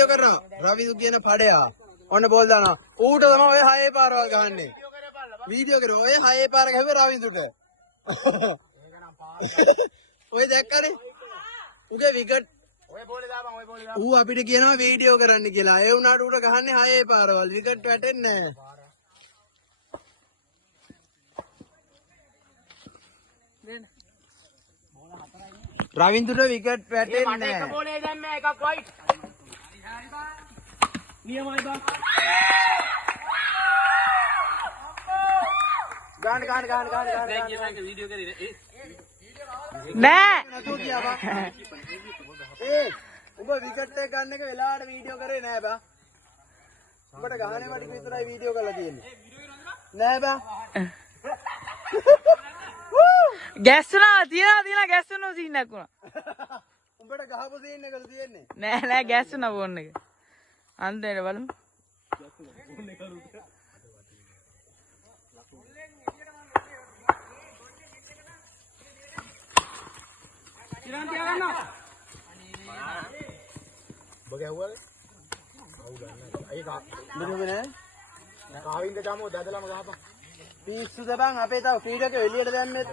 Video කරා. රවිදු කියන පඩයා. ඔන්න බෝල් දානවා. ඌට තමයි ඔය 6 පාරවල් ගහන්නේ. වීඩියෝ කරා. ඔය 6 පාර ගහුවේ රවිදුට. ඔය දැක්කනේ? උගේ විකට් ඔය බෝලේ දාපන් ඔය බෝලේ දාපන්. ඌ අපිට කියනවා වීඩියෝ කරන්න කියලා. ඒ වුණාට ඌට ගහන්නේ 6 පාරවල්. විකට් වැටෙන්නේ නැහැ. රවින්දුට විකට් වැටෙන්නේ නැහැ. මට එක බෝලේ දැම්මේ එකක් වයිට්. නියමයි බං. ගාන වීඩියෝ කරේ නෑ. උඹ විකට් එක ගන්න එක වෙලාවට වීඩියෝ කරේ නෑ බා. උඹට ගහන්නේ මට විතරයි වීඩියෝ කරලා තියෙන්නේ. නෑ බා. ගැස්සුණා තියලා ගැස්සුණා සීන් එකක් වුණා. උඹට ගහපු සීන් එකද තියෙන්නේ? නෑ ගැස්සුණා ෆෝන් එක. අන්තිමට බලමු. ඉරන් තියාගන්න. ඔබ ගැහුවද? අවුල නැහැ. අය නෑ. කාවින්ද දාමෝ දදලම ගහපන්. පිස්සුද බං අපේ තව ක්‍රීඩක එළියට දැම්මෙත්